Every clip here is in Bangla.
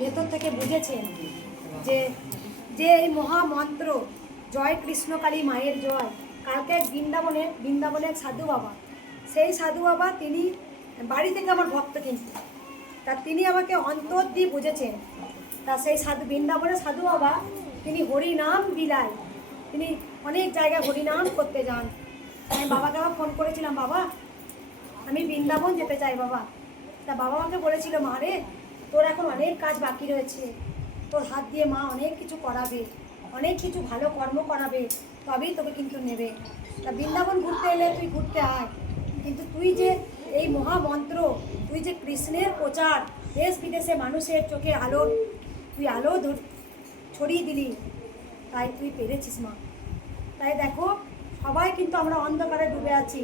ভেতর থেকে বুঝেছেন যে যে এই মহামন্ত্র জয় কৃষ্ণকালী মায়ের জয়, কালকে বৃন্দাবনের সাধু বাবা, সেই সাধু বাবা তিনি বাড়ি থেকে আমার ভক্ত, কিন্তু তা তিনি আমাকে অন্তর দিয়ে বুঝেছেন। তা সেই বৃন্দাবনের সাধু বাবা তিনি হরিনাম বিলায়, তিনি অনেক জায়গায় হরিনাম করতে যান। আমি বাবাকে আবার ফোন করেছিলাম, বাবা আমি বৃন্দাবন যেতে চাই বাবা। তা বাবা আমাকে বলেছিল, মা রে তোর এখন অনেক কাজ বাকি রয়েছে, তোর হাত দিয়ে মা অনেক কিছু করাবে, অনেক কিছু ভালো কর্ম করাবে, তবেই তোকে কিন্তু নেবে। তা বৃন্দাবন ঘুরতে এলে তুই ঘুরতে আয়, কিন্তু তুই যে এই মহামন্ত্র, তুই যে কৃষ্ণের প্রচার দেশ বিদেশে মানুষের চোখে তুই আলো ছড়িয়ে দিলি, তাই তুই পেরেছিস মা। তাই দেখো সবাই কিন্তু আমরা অন্ধকারে ডুবে আছি,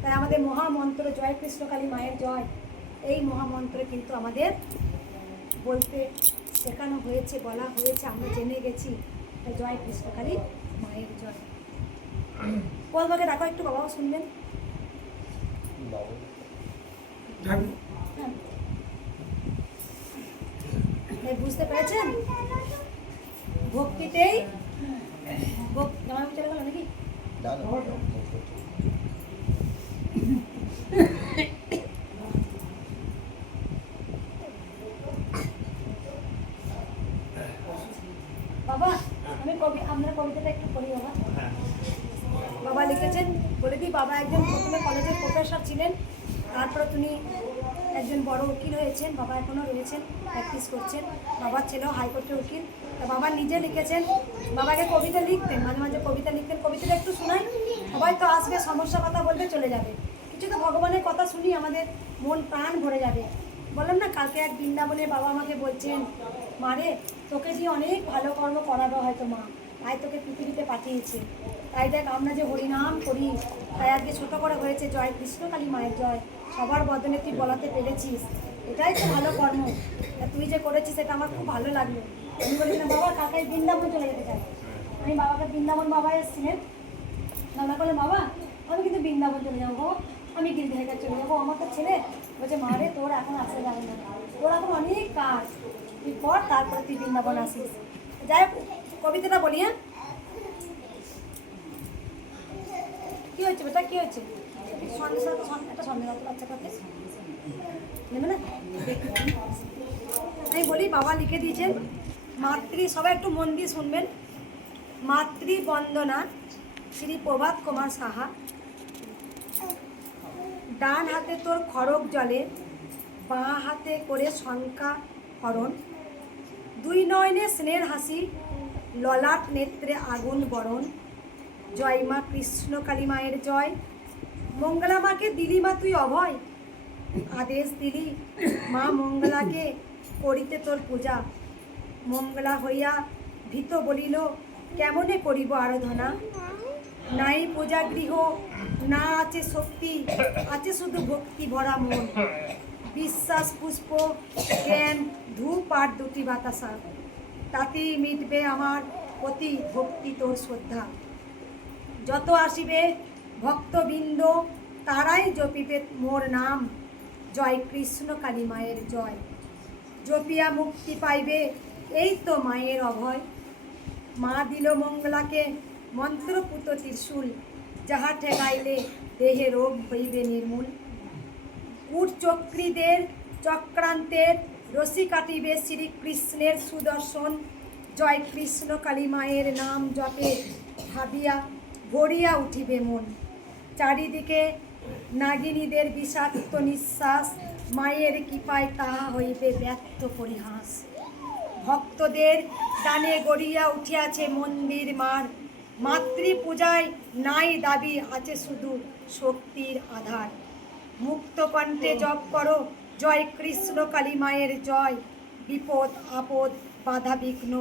তাই আমাদের মহামন্ত্র জয় কৃষ্ণকালী মায়ের জয়, এই মহামন্ত্র কিন্তু আমাদের বলতে শেখানো হয়েছে, বলা হয়েছে, আমরা জেনে গেছি। তাই জয় কৃষ্ণকালী মায়ের জয়। বলবাকে দেখো একটু, বাবাও শুনবেন। বুঝতে পেরেছেন? ভক্তিতেই চলে গেল নাকি? বাবা আমি আপনার কবিতাটা একটু পড়ি। বাবা বাবা লিখেছেন, বলে দিই, বাবা একজন প্রথমে কলেজের প্রফেসর ছিলেন, তারপরে তিনি একজন বড় উকিল হয়েছেন, বাবা এখনও রয়েছেন, প্র্যাকটিস করছেন। বাবার ছেলেও হাইকোর্টের উকিল। তা বাবা নিজে লিখেছেন, বাবাকে কবিতা লিখতেন, মাঝে মাঝে কবিতা লিখতেন। কবিতাটা একটু শোনাই, সবাই তো আসবে, সমস্যা কথা বলবে, চলে যাবে, কিছু তো ভগবানের কথা শুনি আমাদের মন প্রাণ ভরে যাবে। বললাম না, কালকে এক বৃন্দাবনে বাবা আমাকে বলছেন, মারে তোকে দিয়ে অনেক ভালো কর্ম করাবে হয়তো মা, তাই তোকে পৃথিবীতে পাঠিয়েছে। তাই দেখ আমরা যে হরিনাম করি, তাই আজকে ছোটো করে হয়েছে জয় কৃষ্ণকালী মায়ের জয়, সবার বদনে তুই বলাতে পেরেছিস, এটাই তো ভালো কর্ম। তুই যে করেছিস এটা আমার খুব ভালো লাগলো। আমি বলেছিলাম, বাবা কাকাই বৃন্দাবন চলে যেতে চাই। আমি বাবাকে বৃন্দাবন, বাবা এসেছিলেন, বাবা বলে, বাবা আমি কিন্তু বৃন্দাবন চলে যাবো, আমি গিরিধারীঘাট চলে যাবো। আমার তো ছেলে বলছে, মা রে তোর এখন আসা যাবে না, তোর এখন অনেক কাজ, তুই পর তারপরে তুই বৃন্দাবন আসিস। যাই হোক কবিতাটা বলি। হ্যাঁ, কী হয়েছে বেটা, কী হয়েছে? একটা সন্দেহ হতো বাচ্চাটাকে নেবে না। আমি বলি, বাবা লিখে দিয়েছেন সবাই একটু মন দিয়ে শুনবেন। মাতৃবন্দনা শ্রী প্রভাত কুমার সাহা। ডান হাতে তোর খড়গ জলে, বাঁ হাতে করে শঙ্কা হরণ, দুই নয়নে স্নেহের হাসি, ললাট নেত্রে আগুন বরণ। জয় মা কৃষ্ণকালী মায়ের জয়, মঙ্গলা মাকে দিলি মা তুই অভয়, আদেশ দিলি মা মঙ্গলাকে করিতে তোর পূজা। মঙ্গলা হইয়া ভীত বলিল, কেমনে করিব আরাধনা, নাই পূজা গৃহ না আছে শক্তি, আছে শুধু ভক্তি ভরা মন। বিশ্বাস পুষ্প জ্ঞান ধূপ আর দুটি বাতাসা, তাতেই মিটবে আমার অতি ভক্তি তোর শ্রদ্ধা। যত আসিবে ভক্তবৃন্দ তারাই জপিবে মোর নাম, জয় কৃষ্ণকালী মায়ের জয়। জপিয়া মুক্তি পাইবে এই তো মায়ের অভয়। মা দিল মঙ্গলাকে মন্ত্রপুত ত্রিশূল, যাহা ঠেকাইলে দেহে রোগ হইবে নির্মূল। কূটচক্রীদের চক্রান্তের রশি কাটিবে শ্রীকৃষ্ণের সুদর্শন। জয় কৃষ্ণকালী মায়ের নাম জপে ভাবিয়া ভরিয়া উঠিবে মন। চারিদিকে নাগিনীদের বিষাক্ত নিঃশ্বাস, মায়ের কৃপায় তাহা হইবে ব্যর্থ পরিহাস। ভক্তদের দানে গড়িয়া উঠিয়াছে মন্দির মার, মাতৃপূজায় নাই দাবি, আছে শুধু শক্তির আধার। মুক্ত কণ্ঠে জপ করো জয় কৃষ্ণকালী মায়ের জয়, বিপদ আপদ বাধা বিঘ্ন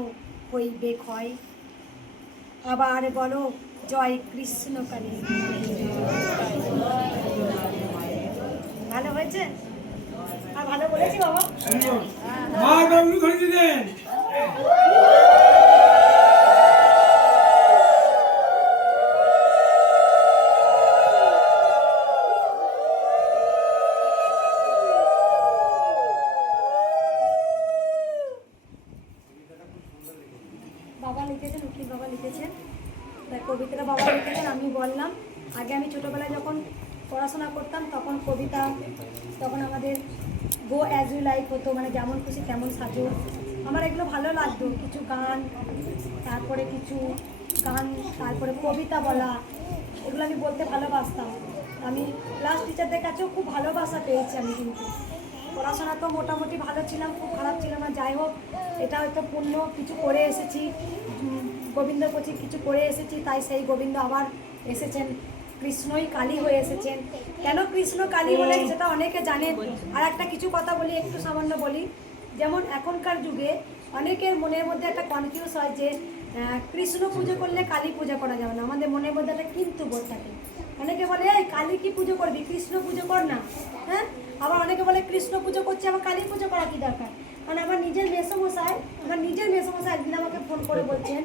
হইবে ক্ষয়। আবার বলো জয় কৃষ্ণকালী। ভালো হয়েছে? আর ভালো বলেছি বাবা? লিখেছেন, উকিল বাবা লিখেছেন, তাই কবিতাটা বাবা লিখেছেন। আমি বললাম আগে আমি ছোটোবেলায় যখন পড়াশোনা করতাম তখন কবিতা, তখন আমাদের গো অ্যাজ ইউ লাইক হতো, মানে যেমন খুশি তেমন সাজো। আমার এগুলো ভালো লাগতো, কিছু গান, তারপরে কিছু গান, তারপরে কবিতা বলা, এগুলো আমি বলতে ভালোবাসতাম। আমি ক্লাস টিচারদের কাছেও খুব ভালোবাসা পেয়েছি আমি। কিন্তু পড়াশোনা তো মোটামুটি ভালো ছিলাম, খুব খারাপ ছিলাম না। যাই হোক, এটা হয়তো পূর্ণ কিছু করে এসেছি, গোবিন্দ কচি কিছু করে এসেছি, তাই সেই গোবিন্দ আবার এসেছেন, কৃষ্ণই কালী হয়ে এসেছেন। কেন কৃষ্ণ কালী বলেন সেটা অনেকে জানেন। আর একটা কিছু কথা বলি, একটু সামান্য বলি। যেমন এখনকার যুগে অনেকের মনের মধ্যে একটা কনফিউজ হয় যে কৃষ্ণ পুজো করলে কালী পূজা করা যাবে না। আমাদের মনের মধ্যে একটা কিন্তু বোধ থাকে। অনেকে বলে এই কালী কি পুজো করবি, কৃষ্ণ পুজো কর না। হ্যাঁ, আবার অনেকে বলে কৃষ্ণ পুজো করছে, আবার কালী পুজো করা কি দরকার। কারণ আমার নিজের মেসমশাই একদিন আমাকে ফোন করে বলছেন